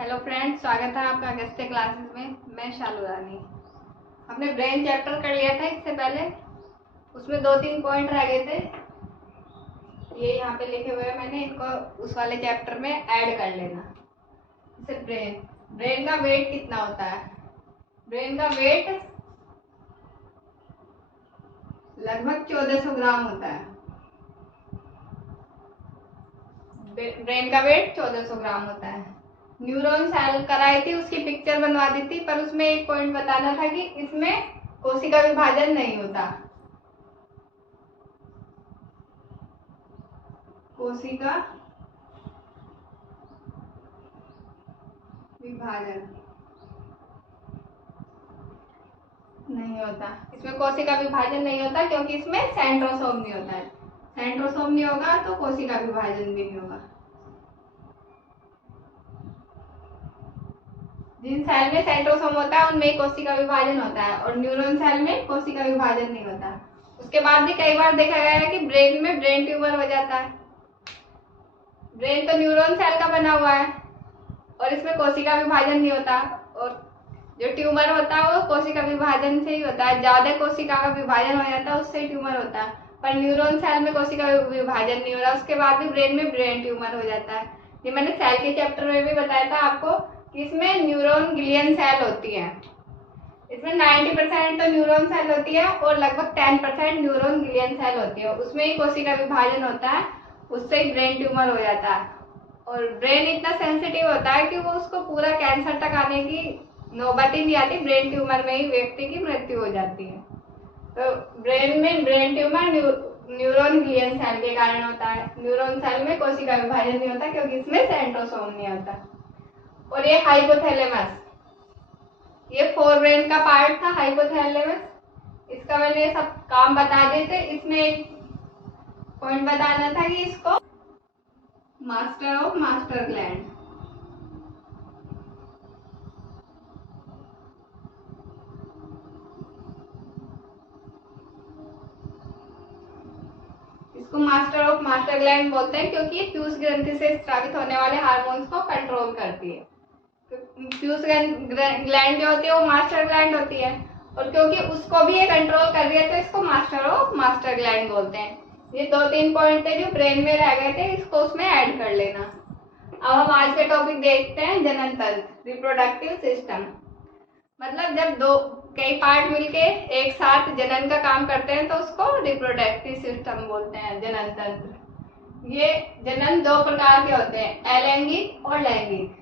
Hello friends, स्वागत है आपका अगस्त्य क्लासेस में। मैं शालू रानी। हमने ब्रेन चैप्टर कर लिया था इससे पहले। उसमें 2-3 पॉइंट रह गए थे, ये यहाँ पे लिखे हुए हैं मैंने। इनको उस वाले चैप्टर में ऐड कर लेना। जैसे ब्रेन का वेट कितना होता है। ब्रेन का वेट लगभग 1400 ग्राम होता है। ब्रेन का वेट 1400 ग्राम होता है। न्यूरॉन सेल कराई थी, उसकी पिक्चर बनवा दी थी, पर उसमें एक पॉइंट बताना था कि इसमें कोशिका विभाजन नहीं होता। कोशिका विभाजन नहीं होता। इसमें कोशिका विभाजन नहीं होता क्योंकि इसमें सेंट्रोसोम नहीं होता है। सेंट्रोसोम नहीं होगा तो कोशिका विभाजन भी नहीं होगा। जिन सेल में सेंट्रोसोम होता है उनमें कोशिका विभाजन होता है, और न्यूरॉन सेल में कोशिका विभाजन नहीं होता। उसके बाद भी कई बार देखा गया है कि ब्रेन में ब्रेन ट्यूमर हो जाता है। ब्रेन तो न्यूरॉन सेल का बना हुआ है और इसमें कोशिका विभाजन नहीं होता, और जो ट्यूमर होता है वो कोशिका विभाजन से ही होता है। ज्यादा कोशिका का विभाजन हो जाता है, उससे ट्यूमर होता है। पर न्यूरॉन सेल में कोशिका विभाजन नहीं हो रहा, उसके बाद भी ब्रेन में ब्रेन ट्यूमर हो जाता है। ये मैंने सेल के चैप्टर में भी बताया था आपको कि इसमें न्यूरॉन ग्लियन सेल होती है। इसमें 90% तो न्यूरॉन सेल होती है और लगभग 10% न्यूरॉन ग्लियन सेल होती है। उसमें ही कोशिका विभाजन होता है, उससे ही ब्रेन ट्यूमर हो जाता है। और ब्रेन इतना सेंसिटिव होता है कि वो उसको पूरा कैंसर तक आने की नौबत ही नहीं आती। ब्रेन ट्यूमर में ही व्यक्ति की मृत्यु हो जाती है। तो ब्रेन में ब्रेन ट्यूमर न्यूरॉन ग्लियन सेल के कारण होता है। न्यूरॉन सेल में कोशिका विभाजन नहीं होता क्योंकि इसमें सेंट्रोसोम नहीं होता। और ये हाइपोथैलेमस, ये फोरब्रेन का पार्ट था हाइपोथैलेमस। इसका मैंने सब काम बता दिए थे। इसमें एक पॉइंट बताना था कि इसको मास्टर ऑफ मास्टर ग्लैंड, इसको मास्टर ऑफ मास्टर ग्लैंड बोलते हैं क्योंकि ये प्यूस ग्रंथि से स्रावित होने वाले हार्मोन्स को कंट्रोल करती है। प्यूस ग्लैंड जो होती है वो मास्टर ग्लैंड होती है, और क्योंकि उसको भी ये कंट्रोल कर रही है तो इसको मास्टर ऑफ मास्टर ग्लैंड बोलते हैं। ये 2-3 पॉइंट थे जो ब्रेन में रह गए थे, इसको उसमें ऐड कर लेना। अब हम आज के टॉपिक देखते हैं, जनन तंत्र, रिप्रोडक्टिव सिस्टम। मतलब जब कई पार्ट मिलके एक साथ जनन का काम करते हैं तो उसको रिप्रोडक्टिव सिस्टम बोलते हैं, जनन तंत्र। ये जनन 2 प्रकार के होते हैं, अलैंगिक और लैंगिक।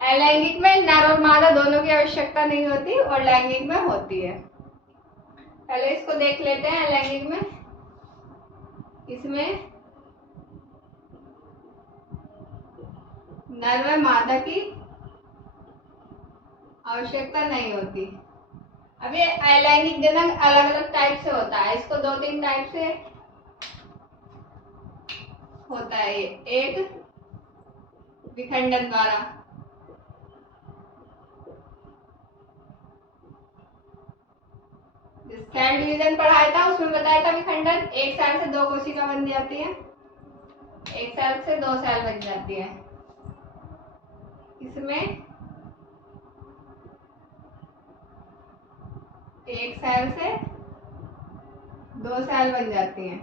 अलैंगिक में नर और मादा दोनों की आवश्यकता नहीं होती, और लैंगिक में होती है। पहले इसको देख लेते हैं। अलैंगिक में इसमें नर व मादा की आवश्यकता नहीं होती। अब ये अलैंगिक जनन अलग अलग टाइप से होता है। इसको 2-3 टाइप से होता है। ये एक विखंडन द्वारा, सेल डिवीजन पढ़ाया था उसमें बताया था विखंडन। एक सेल से 2 कोशिका बन जाती है, एक सेल से 2 सेल बन जाती है। इसमें एक सेल से 2 सेल बन जाती है।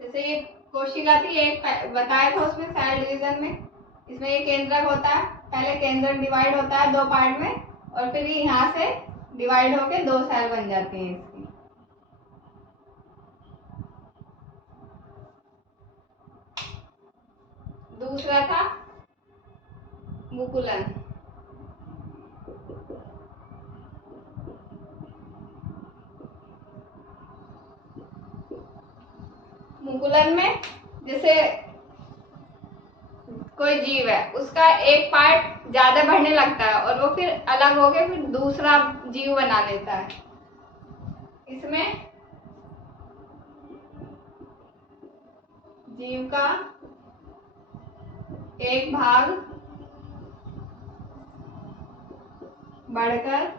जैसे ये कोशिका थी, एक बताया था उसमें सेल डिवीजन में। इसमें ये केंद्रक होता है, पहले केंद्रक डिवाइड होता है 2 पार्ट में, और फिर यहाँ से डिवाइड होके 2 सेल बन जाती है इसकी। दूसरा था मुकुलन। मुकुलन में जैसे कोई जीव है, उसका एक पार्ट ज्यादा बढ़ने लगता है और वो फिर अलग होके फिर दूसरा जीव बना लेता है। इसमें जीव का एक भाग बढ़कर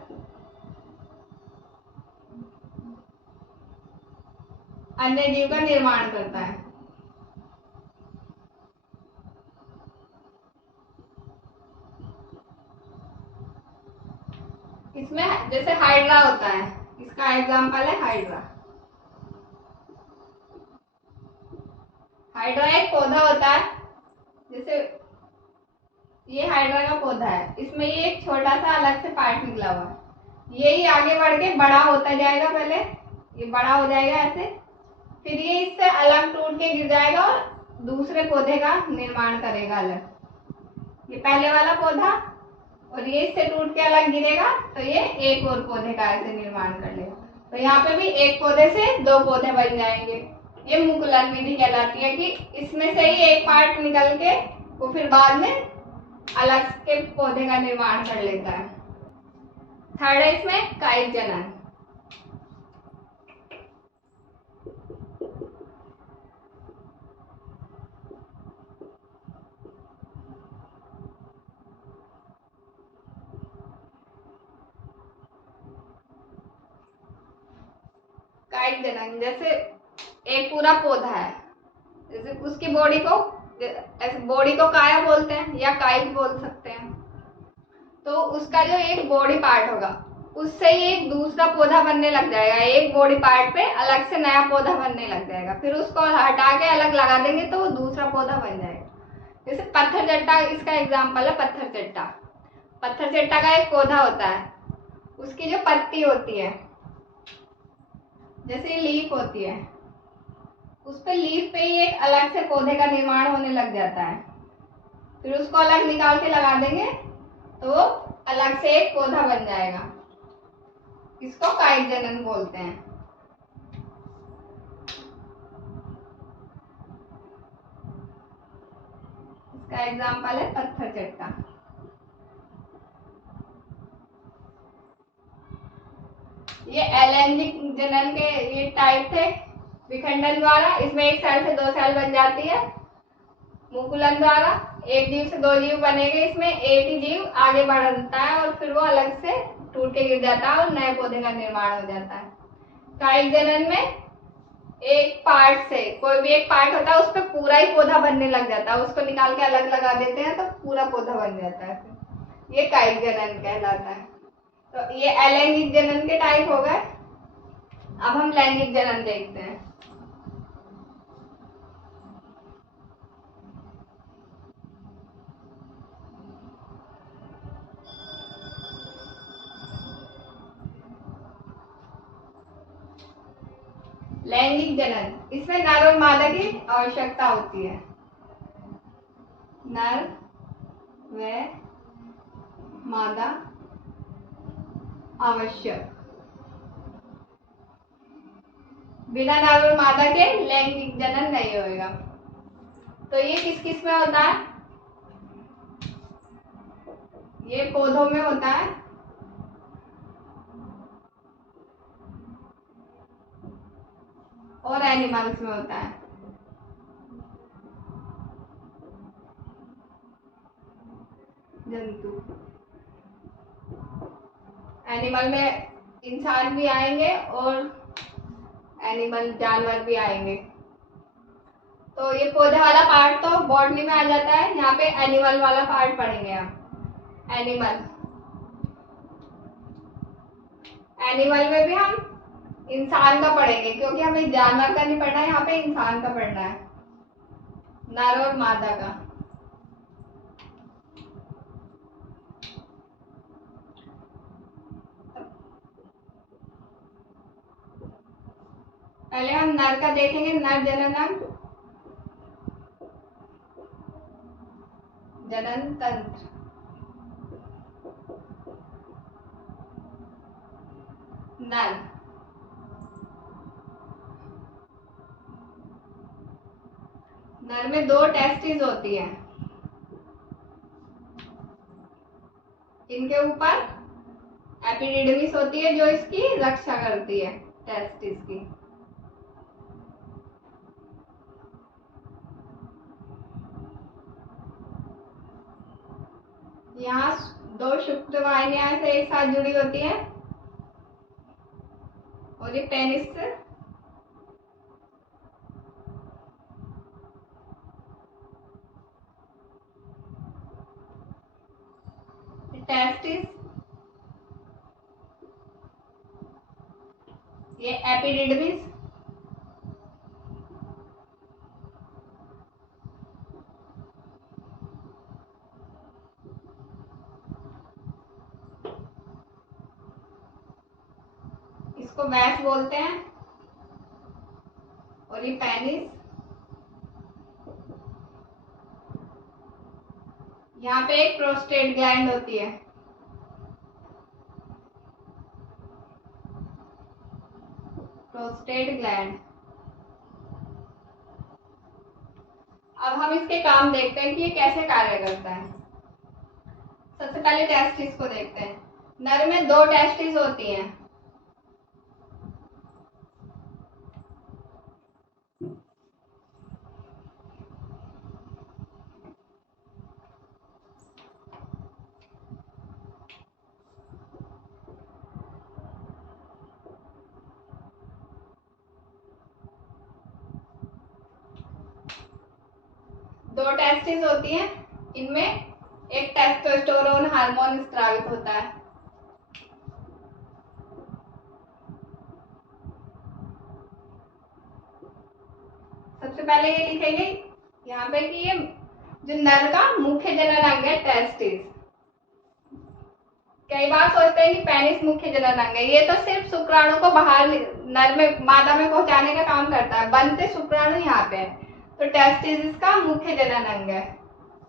अन्य जीव का निर्माण करता है। जैसे हाइड्रा होता है, इसका एग्जाम्पल है हाइड्रा। हाइड्रा एक पौधा होता है, जैसे ये हाइड्रा का पौधा है, इसमें ये एक छोटा सा अलग से पार्ट निकला हुआ है, यही आगे बढ़ के बड़ा होता जाएगा, पहले ये बड़ा हो जाएगा ऐसे, फिर ये इससे अलग टूट के गिर जाएगा और दूसरे पौधे का निर्माण करेगा अलग। ये पहले वाला पौधा, और ये इससे टूट के अलग गिरेगा तो ये एक और पौधे का ऐसे निर्माण कर लेगा। तो यहाँ पे भी एक पौधे से दो पौधे बन जाएंगे। ये मुकुलन विधि कहलाती है कि इसमें से ही एक पार्ट निकल के वो फिर बाद में अलग के पौधे का निर्माण कर लेता है। थर्ड है इसमें कायिक जनन। कायिक जनन जैसे एक पूरा पौधा है, जैसे उसकी बॉडी को, ऐसे बॉडी को काया बोलते हैं या कायिक बोल सकते हैं। तो उसका जो एक बॉडी पार्ट होगा उससे ही एक दूसरा पौधा बनने लग जाएगा, एक बॉडी पार्ट पे अलग से नया पौधा बनने लग जाएगा, फिर उसको हटा के अलग लगा देंगे तो वो दूसरा पौधा बन जाएगा। जैसे पत्थर चट्टा इसका एग्जाम्पल है। पत्थर चट्टा, पत्थर चट्टा का एक पौधा होता है, उसकी जो पत्ती होती है, जैसे लीफ होती है, उस पे लीफ पे ही एक अलग से पौधे का निर्माण होने लग जाता है, फिर उसको अलग निकाल के लगा देंगे तो अलग से एक पौधा बन जाएगा। इसको कायिक जनन बोलते हैं। इसका एग्जाम्पल है पत्थर चट्टा। ये अलैंगिक जनन के ये टाइप थे। विखंडन द्वारा इसमें एक सेल से दो सेल बन जाती है। मुकुलन द्वारा एक जीव से दो जीव बनेंगे, इसमें एक ही जीव आगे बढ़ता है और फिर वो अलग से टूट के गिर जाता है और नए पौधे का निर्माण हो जाता है। कायिक जनन में एक पार्ट से, कोई भी एक पार्ट होता है उस पर पूरा ही पौधा बनने लग जाता है, उसको निकाल के अलग लगा देते हैं तो पूरा पौधा बन जाता है, ये कायिक जनन कहलाता है। तो ये अलैंगिक जनन के टाइप हो गए। अब हम लैंगिक जनन देखते हैं। लैंगिक जनन, इसमें नर और मादा की आवश्यकता होती है। नर व मादा आवश्यक। बिना नर और मादा के लैंगिक जनन नहीं होएगा। तो ये किस किस में होता है? ये पौधों में होता है, और एनिमल्स में होता है। जंतु, एनिमल में इंसान भी आएंगे और एनिमल जानवर भी आएंगे। तो ये पौधे वाला पार्ट तो बॉटनी में आ जाता है, यहाँ पे एनिमल वाला पार्ट पढ़ेंगे हम। एनिमल, एनिमल में भी हम इंसान का पढ़ेंगे क्योंकि हमें जानवर का नहीं पढ़ना है, यहाँ पे इंसान का पढ़ना है, नर और मादा का। पहले हम नर का देखेंगे। नर जनन, जनन तंत्र। नर, नर में दो टेस्टिस होती है, इनके ऊपर एपिडिडमिस होती है जो इसकी रक्षा करती है, टेस्टिस की। यहाँ दो शुक्र वाहिनियां से एक साथ जुड़ी होती है और ये पेनिस टेस्टिस ये एपिडिडमिस, इसको वैस बोलते हैं, और ये पेनिस। यहाँ पे एक प्रोस्टेट ग्लैंड होती है, प्रोस्टेट ग्लैंड। अब हम इसके काम देखते हैं कि ये कैसे कार्य करता है। सबसे पहले टेस्टिस को देखते हैं। नर में 2 टेस्टिस होती हैं। दो टेस्टिस होती हैं, इनमें एक टेस्टोस्टेरोन हार्मोन स्रावित होता है। सबसे पहले ये लिखेंगे यहाँ पे कि ये जो नर का मुख्य जनन अंग है टेस्टिस। कई बार सोचते हैं कि पेनिस मुख्य जनन अंग है, ये तो सिर्फ शुक्राणु को बाहर नर में मादा में पहुंचाने का काम करता है, बनते शुक्राणु यहाँ पे है। तो टेस्टिस इसका मुख्य जनन अंग है,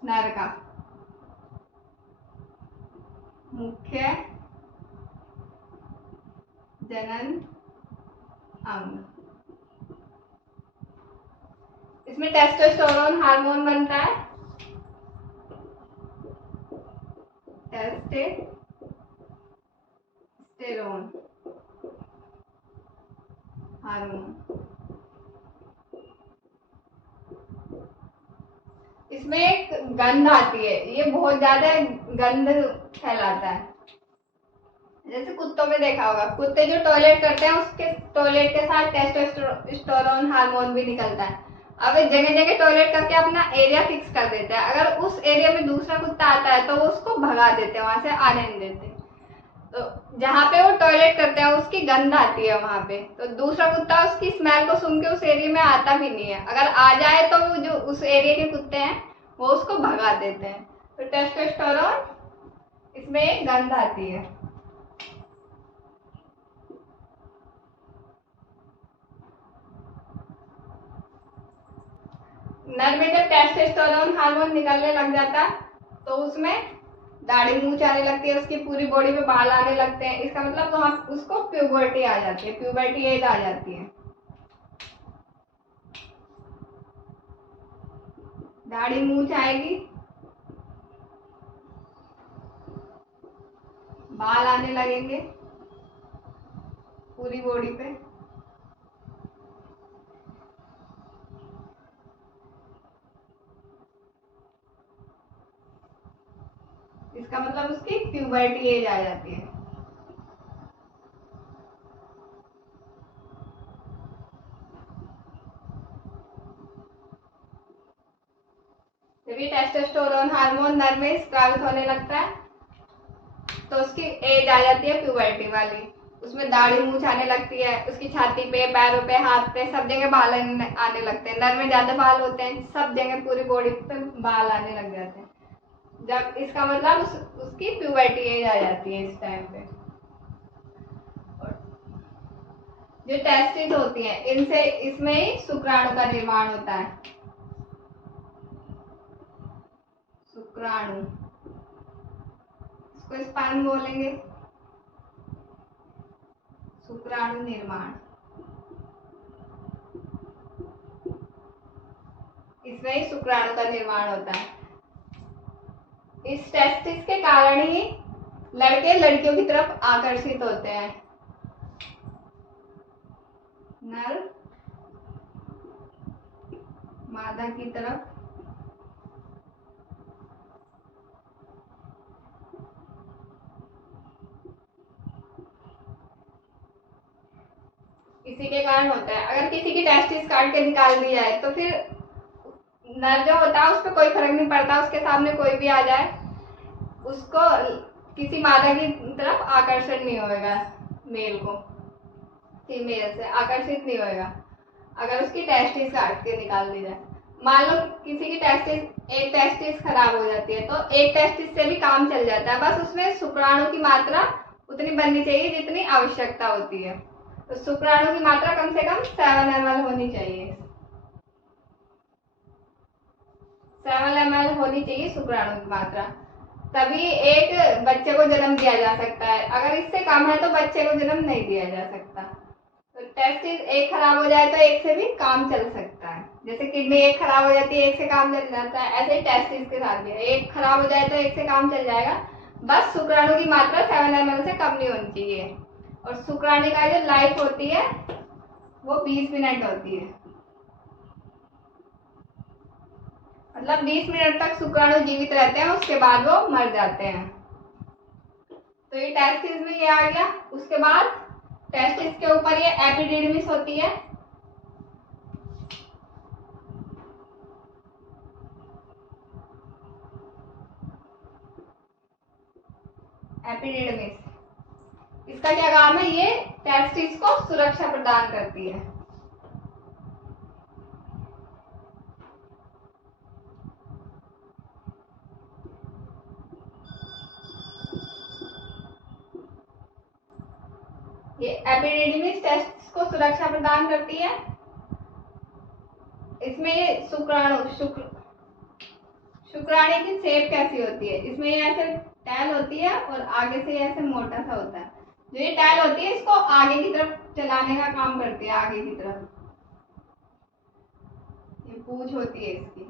नर का मुख्य जनन अंग। इसमें टेस्टोस्टेरोन हार्मोन बनता है, टेस्टोस्टेरोन हार्मोन। इसमें एक गंध आती है, ये बहुत ज्यादा गंध फैलाता है। जैसे कुत्तों में देखा होगा, कुत्ते जो टॉयलेट करते हैं उसके टॉयलेट के साथ टेस्टोस्टेरोन हार्मोन भी निकलता है। अब जगह जगह टॉयलेट करके अपना एरिया फिक्स कर देते हैं। अगर उस एरिया में दूसरा कुत्ता आता है तो वो उसको भगा देते हैं, वहां से आने नहीं देते। तो जहाँ पे वो टॉयलेट करते हैं उसकी गंध आती है वहां पे, तो दूसरा कुत्ता उसकी स्मेल को सूंघ के उस एरिया में आता भी नहीं है। अगर आ जाए तो वो जो उस एरिया के कुत्ते हैं वो उसको भगा देते हैं। तो टेस्टोस्टेरोन इसमें एक गंध आती है। नर में जब टेस्टोस्टेरोन हार्मोन निकलने लग जाता है तो उसमें दाढ़ी मूंछ आने लगती है, उसकी पूरी बॉडी पे बाल आने लगते हैं। इसका मतलब वहां उसको प्यूबर्टी आ जाती है, प्यूबर्टी एज आ जाती है। दाढ़ी मूंछ आएगी, बाल आने लगेंगे पूरी बॉडी पे। इसका मतलब उसकी प्यूबर्टी एज आ जाती है। जब ये टेस्टोस्टेरोन हार्मोन नर में स्रावित होने लगता है तो उसकी एज आ जाती है प्यूबर्टी वाली। उसमें दाढ़ी मूंछ आने लगती है, उसकी छाती पे, पैरों पे, हाथ पे, सब जगह बाल आने लगते हैं। नर में ज्यादा बाल होते हैं, सब जगह पूरी बॉडी पे बाल आने लग जाते हैं। जब इसका मतलब उसकी प्यूबर्टी एज आ जाती है इस टाइम पे। जो टेस्टिस होती हैं इनसे इसमें ही शुक्राणु का निर्माण होता है। शुक्राणु, इसको स्पर्म बोलेंगे। शुक्राणु निर्माण, इसमें ही शुक्राणु का निर्माण होता है। इस टेस्टिस के कारण ही लड़के लड़कियों की तरफ आकर्षित होते हैं। नर मादा की तरफ इसी के कारण होता है। अगर किसी की टेस्टिस काट के निकाल दी जाए तो फिर नर जो होता है उस पर कोई फर्क नहीं पड़ता, उसके सामने कोई भी आ जाए उसको किसी मादा की तरफ आकर्षण नहीं होगा मेल को। फीमेल से आकर्षित नहीं होएगा अगर उसकी टेस्टिस काट के निकाल दी जाए। मान लो किसी की एक टेस्टिस खराब हो जाती है तो एक टेस्टिस से भी काम चल जाता है, बस उसमें शुक्राणु की मात्रा उतनी बननी चाहिए जितनी आवश्यकता होती है। तो शुक्राणु की मात्रा कम से कम 7 ml होनी चाहिए। 7 ml होनी चाहिए शुक्राणु की मात्रा, तभी एक बच्चे को जन्म दिया जा सकता है। अगर इससे कम है तो बच्चे को जन्म नहीं दिया जा सकता। तो टेस्टिस एक खराब हो जाए तो एक से भी काम चल सकता है। जैसे किडनी एक खराब हो जाती है एक से काम चल जाता है, ऐसे ही टेस्टिस के साथ भी है, एक खराब हो जाए तो एक से काम चल जाएगा, बस शुक्राणु की मात्रा 7 ml से कम नहीं होनी चाहिए। और शुक्राणु का जो लाइफ होती है वो 20 मिनट होती है, मतलब 20 मिनट तक शुक्राणु जीवित रहते हैं, उसके बाद वो मर जाते हैं। तो ये टेस्टिस में ये आ गया। उसके बाद टेस्टिस के ऊपर ये एपिडिडमिस होती है। एपिडिडमिस, इसका क्या काम है, ये टेस्टिस को सुरक्षा प्रदान करती है। ये एपिडिडमिस टेस्टिस को सुरक्षा प्रदान करती है। इसमें ये शुक्राणु की शेप कैसी होती है, इसमें ये ऐसे टैल होती है और आगे से ऐसे मोटा सा होता है। जो ये टैल होती है इसको आगे की तरफ चलाने का काम करती है, आगे की तरफ। ये पूंछ होती है इसकी।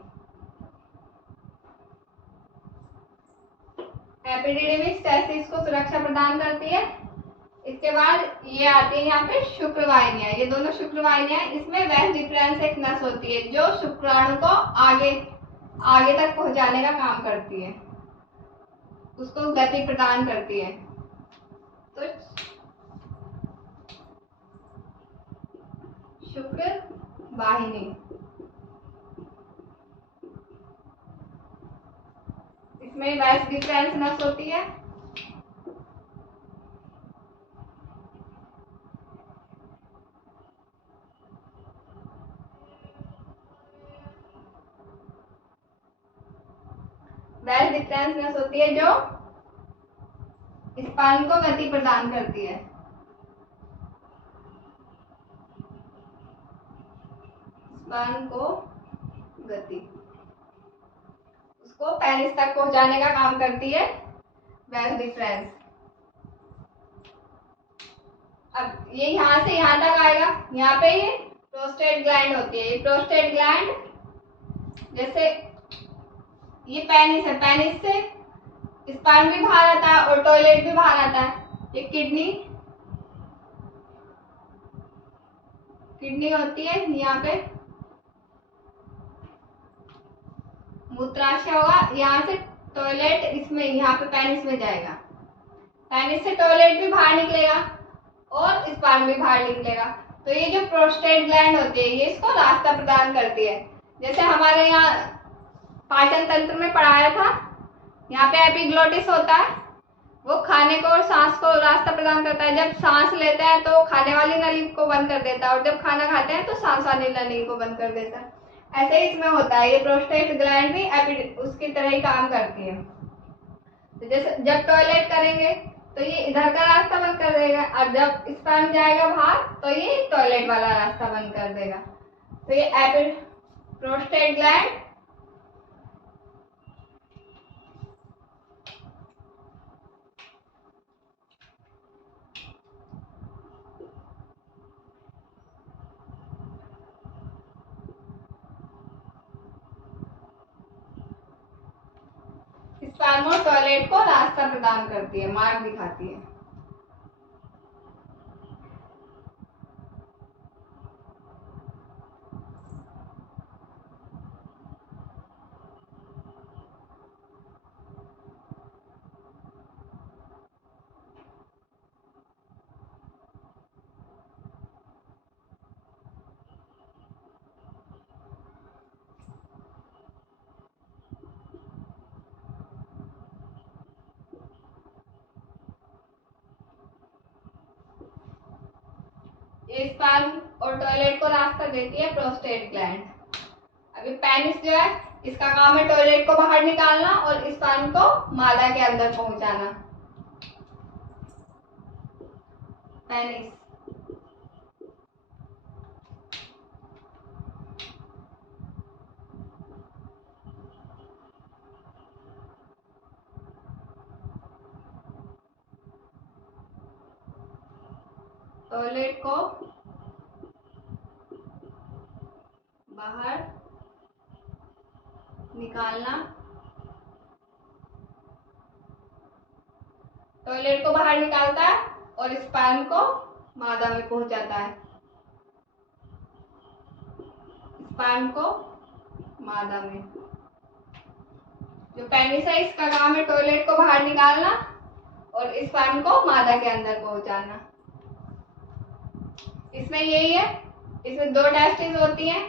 एपिडिडमिस टेस्टिस को सुरक्षा प्रदान करती है। इसके बाद ये आती है यहाँ पे शुक्रवाहिनियां, ये दोनों शुक्रवाहिनियां, इसमें वेस डिफरेंस एक नस होती है जो शुक्राणु को आगे तक पहुंचाने का काम करती है, उसको गति प्रदान करती है। तो शुक्र वाहिनी, इसमें वेस डिफरेंस नस होती है। वेस डिफरेंस नस होती है जो स्पर्म को गति प्रदान करती है। स्पर्म को गति, उसको पेनिस तक पहुंचाने का काम करती है वेस डिफरेंस। अब ये यहाँ से यहाँ तक आएगा, यहाँ पे ये प्रोस्टेट ग्लैंड होती है। ये प्रोस्टेट ग्लैंड, जैसे ये पेनिस है, पेनिस से स्पर्म भी बाहर आता है और टॉयलेट भी बाहर आता है। ये किडनी होती है, यहाँ पे मूत्राशय होगा, यहाँ से टॉयलेट इसमें यहाँ पे पेनिस में जाएगा, पेनिस से टॉयलेट भी बाहर निकलेगा और स्पर्म भी बाहर निकलेगा। तो ये जो प्रोस्टेट ग्लैंड होती है ये इसको रास्ता प्रदान करती है। जैसे हमारे यहाँ पाचन तंत्र में पढ़ाया था, यहाँ पे एपिग्लोटिस होता है, वो खाने को और सांस को रास्ता प्रदान करता है। जब सांस लेते हैं तो खाने वाली नली को बंद कर देता है और जब खाना खाते हैं तो सांस वाली नली को बंद कर देता है। ऐसे ही इसमें होता है, ये प्रोस्टेट ग्लैंड भी उसकी तरह ही काम करती है। तो जैसे जब टॉयलेट करेंगे तो ये इधर का रास्ता बंद कर देगा और जब स्पर्म जाएगा बाहर तो ये टॉयलेट वाला रास्ता बंद कर देगा। तो ये प्रोस्टेट ग्लैंड स्पर्म और टॉयलेट को रास्ता प्रदान करती है, मार्ग दिखाती है। ये स्पर्म और टॉयलेट को रास्ता देती है प्रोस्टेट ग्लैंड। अभी पेनिस जो है, इसका काम है टॉयलेट को बाहर निकालना और स्पर्म को मादा के अंदर पहुंचाना। पेनिस। टॉयलेट को बाहर निकालना, टॉयलेट को बाहर निकालता है और स्पर्म को मादा में पहुंचाता है। स्पर्म को मादा में। जो पेनिस है, इसका काम है टॉयलेट को बाहर निकालना और स्पर्म को मादा के अंदर पहुंचाना। इसमें यही है, इसमें 2 टेस्टिस होती हैं।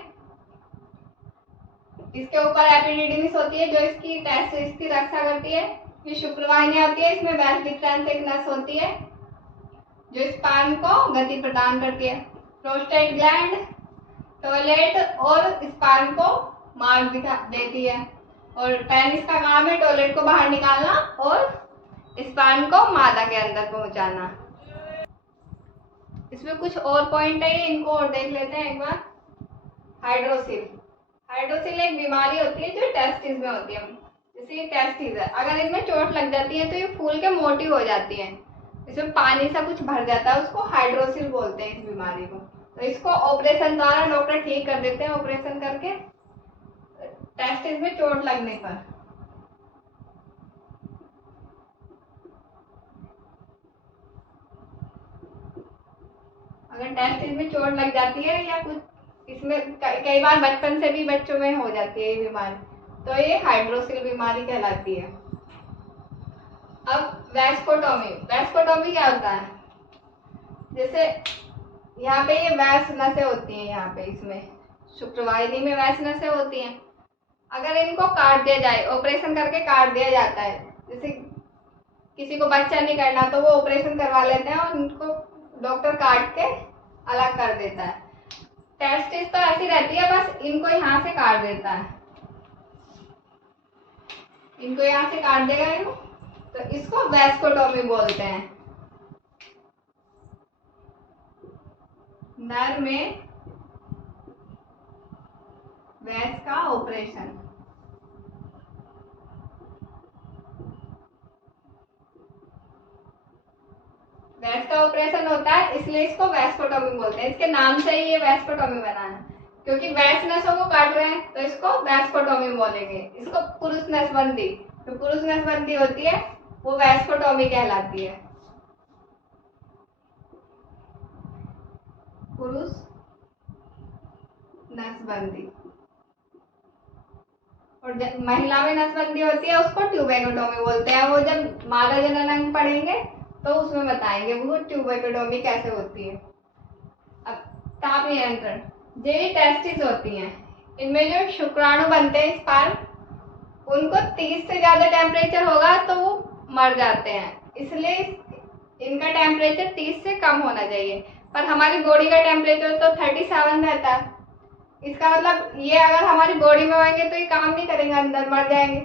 इसके ऊपर एपिडिडिमिस होती है जो इसकी टेस्टिस की रक्षा करती है। ये शुक्रवाहिनी होती है, इसमें वैस डिफरेंस एक नस होती है जो स्पर्म को गति प्रदान करती है। प्रोस्टेट ग्लैंड टॉयलेट और स्पर्म को मार्ग दिखा देती है और पेनिस का काम है टॉयलेट को बाहर निकालना और स्पर्म को मादा के अंदर पहुंचाना। इसमें कुछ और पॉइंट है, इनको और देख लेते हैं एक बार। हाइड्रोसिल। हाइड्रोसिल एक बीमारी होती है जो टेस्टिस में होती है। जैसे ये टेस्टिस है, अगर इसमें चोट लग जाती है तो ये फूल के मोटी हो जाती है, इसमें पानी सा कुछ भर जाता है, उसको हाइड्रोसिल बोलते हैं इस बीमारी को। तो इसको ऑपरेशन द्वारा डॉक्टर ठीक कर देते हैं, ऑपरेशन करके टेस्टिस में चोट लगने पर। अगर टेस्टिस में चोट लग जाती है या कुछ, इसमें कई बार बचपन से भी बच्चों में हो जाती है ये बीमारी, तो ये हाइड्रोसिल बीमारी कहलाती है। अब वैस्कोटोमी। वैस्कोटोमी क्या होता है? जैसे यहाँ पे ये वैस नसें होती हैं, यहाँ पे इसमें शुक्रवाहिनी में वैस नसें होती हैं। अगर इनको काट दिया जाए, ऑपरेशन करके काट दिया जाता है, जैसे किसी को बच्चा नहीं करना तो वो ऑपरेशन करवा लेते हैं और उनको डॉक्टर काट के अलग कर देता है। टेस्टिस तो ऐसी रहती है, बस इनको यहाँ से काट देता है, इनको यहाँ से काट देगा इनको, तो इसको वैस्कोटोमी बोलते हैं। नर में वैस का ऑपरेशन। वैस का ऑपरेशन होता है, इसलिए इसको वैस्कोटोमी बोलते हैं। इसके नाम से ही ये वैस्कोटोमी बना है, क्योंकि वैस नसों को काट रहे हैं तो इसको वैस्कोटोमी बोलेंगे। इसको पुरुष नसबंदी, जो पुरुष नसबंदी होती है वो वैस्कोटोमी कहलाती है। पुरुष नसबंदी। और जब महिला में नसबंदी होती है उसको ट्यूबेक्टोमी बोलते हैं। वो जब मादा जननांग पढ़ेंगे तो उसमें बताएंगे वो ट्यूबेक्टोमी कैसे होती है। अब ताप नियंत्रण। ये टेस्टिस होती हैं, इनमें जो शुक्राणु बनते हैं स्पर्म, उनको 30 से ज्यादा टेम्परेचर होगा तो वो मर जाते हैं, इसलिए इनका टेम्परेचर 30 से कम होना चाहिए। पर हमारी बॉडी का टेम्परेचर तो 37 रहता है। इसका मतलब ये अगर हमारी बॉडी में होंगे तो ये काम नहीं करेंगे, अंदर मर जाएंगे।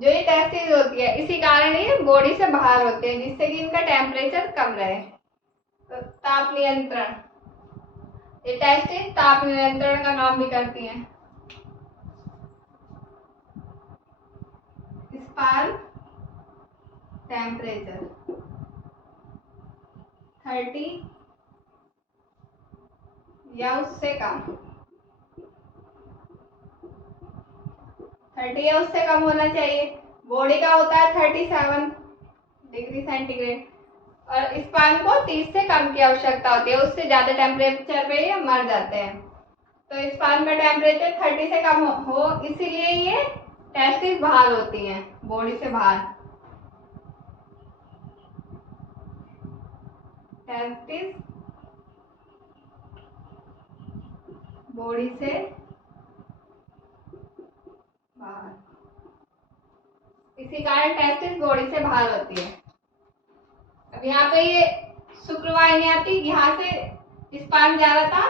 जो ये टेस्टिस होती है, इसी कारण ये बॉडी से बाहर होते हैं, जिससे कि इनका टेम्परेचर कम रहे। तो ताप नियंत्रण। ये टेस्टिस ताप नियंत्रण का काम भी करती हैं। स्पर्म टेम्परेचर 30 या उससे कम, 30 या उससे कम होना चाहिए। बॉडी का होता है 37 डिग्री सेंटीग्रेड और स्पर्म को 30 से कम की आवश्यकता होती है, उससे ज्यादा टेम्परेचर पे ये मर जाते हैं। तो स्पर्म का टेम्परेचर 30 से कम हो इसीलिए ये टेस्टिस बाहर होती हैं, बॉडी से बाहर। टेस्टिस बॉडी से बाहर, इसी कारण टेस्टिस बॉडी से बाहर होती है। अब यहाँ पे ये शुक्रवाहिनी आती, यहाँ से स्पर्म जा रहा था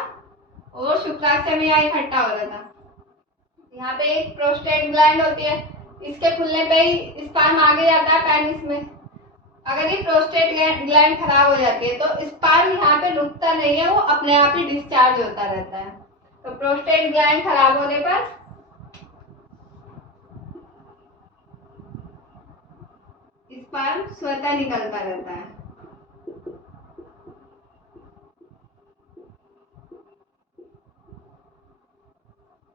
और शुक्राशय में यहाँ इकट्ठा हो रहा था। यहाँ पे एक प्रोस्टेट ग्लैंड होती है, इसके खुलने पे ही स्पर्म आगे जाता है पेनिस में। अगर ये प्रोस्टेट ग्लैंड खराब हो जाती है तो स्पर्म यहाँ पे रुकता नहीं है, वो अपने आप ही डिस्चार्ज होता रहता है। तो प्रोस्टेट ग्लैंड खराब होने पर स्पर्म स्वतः निकलता रहता है।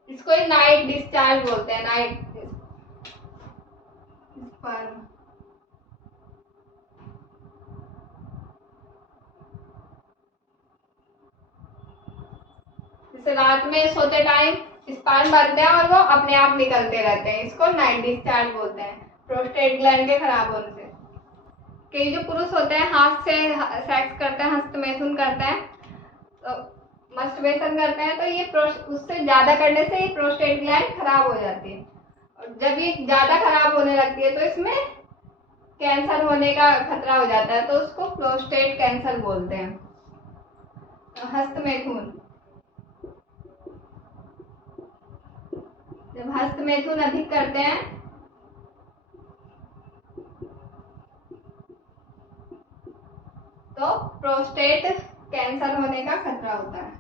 इसको नाइट डिस्चार्ज बोलते हैं, नाइट स्पर्म। जैसे रात में सोते टाइम स्पर्म बनते हैं और वो अपने आप निकलते रहते हैं, इसको नाइट डिस्चार्ज बोलते हैं प्रोस्टेट ग्लैंड के खराब होने से। कई जो पुरुष होते हैं हाथ से सेक्स करते हैं, हस्तमैथुन करते हैं, तो मस्टरबेशन करते हैं, तो ये उससे ज्यादा करने से ये प्रोस्टेट ग्लैंड खराब हो जाती है। और जब ये ज्यादा खराब होने लगती है तो इसमें कैंसर होने का खतरा हो जाता है, तो उसको प्रोस्टेट कैंसर बोलते हैं। हस्तमैथुन, जब हस्तमैथुन अधिक करते हैं तो प्रोस्टेट कैंसर होने का खतरा होता है।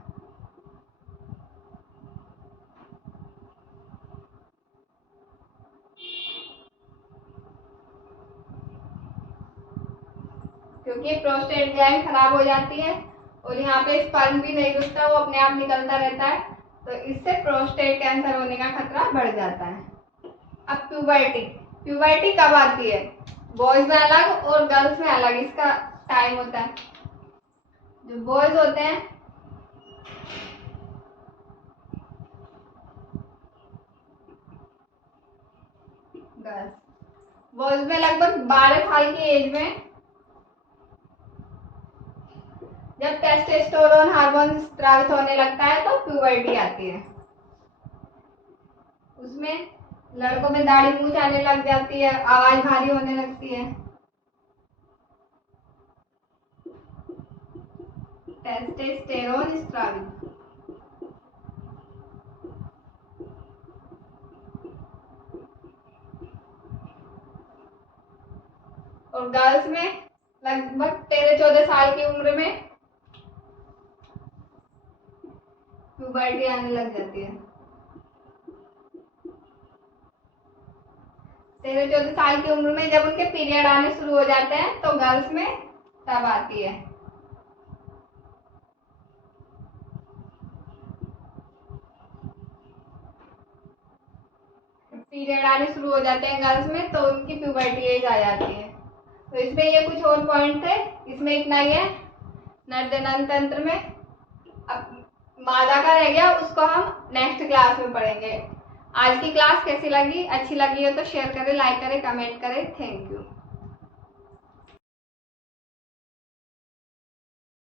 क्योंकि प्रोस्टेट ग्लैंड खराब हो जाती है और यहाँ पे स्पर्म भी नहीं रुकता, वो अपने आप निकलता रहता है, तो इससे प्रोस्टेट कैंसर होने का खतरा बढ़ जाता है। अब प्यूबर्टी, प्यूबर्टी कब आती है? बॉयज में अलग और गर्ल्स में अलग इसका टाइम होता है। जो बॉयज होते हैं गर्ल्स, बॉयज में लगभग 12 साल की एज में जब टेस्टोस्टेरोन हार्मोन स्रावित होने लगता है तो प्यूबर्टी आती है। उसमें लड़कों में दाढ़ी मूंछ आने लग जाती है, आवाज भारी होने लगती है। टेस्टोस्टेरोन स्रावित। और गर्ल्स में लगभग 13-14 साल की उम्र में प्यूबर्टी आने लग जाती है। 13-14 साल की उम्र में जब उनके पीरियड आने शुरू हो जाते हैं तो गर्ल्स में तब आती है। पीरियड आने शुरू हो जाते हैं गर्ल्स में तो उनकी प्यूबर्टी एज आ जाती है। तो इसमें ये कुछ और पॉइंट थे, इसमें इतना ही है नर जनन तंत्र में। अब मादा का रह गया, उसको हम नेक्स्ट क्लास में पढ़ेंगे। आज की क्लास कैसी लगी? अच्छी लगी हो तो शेयर करें, लाइक करें, कमेंट करें। Thank you.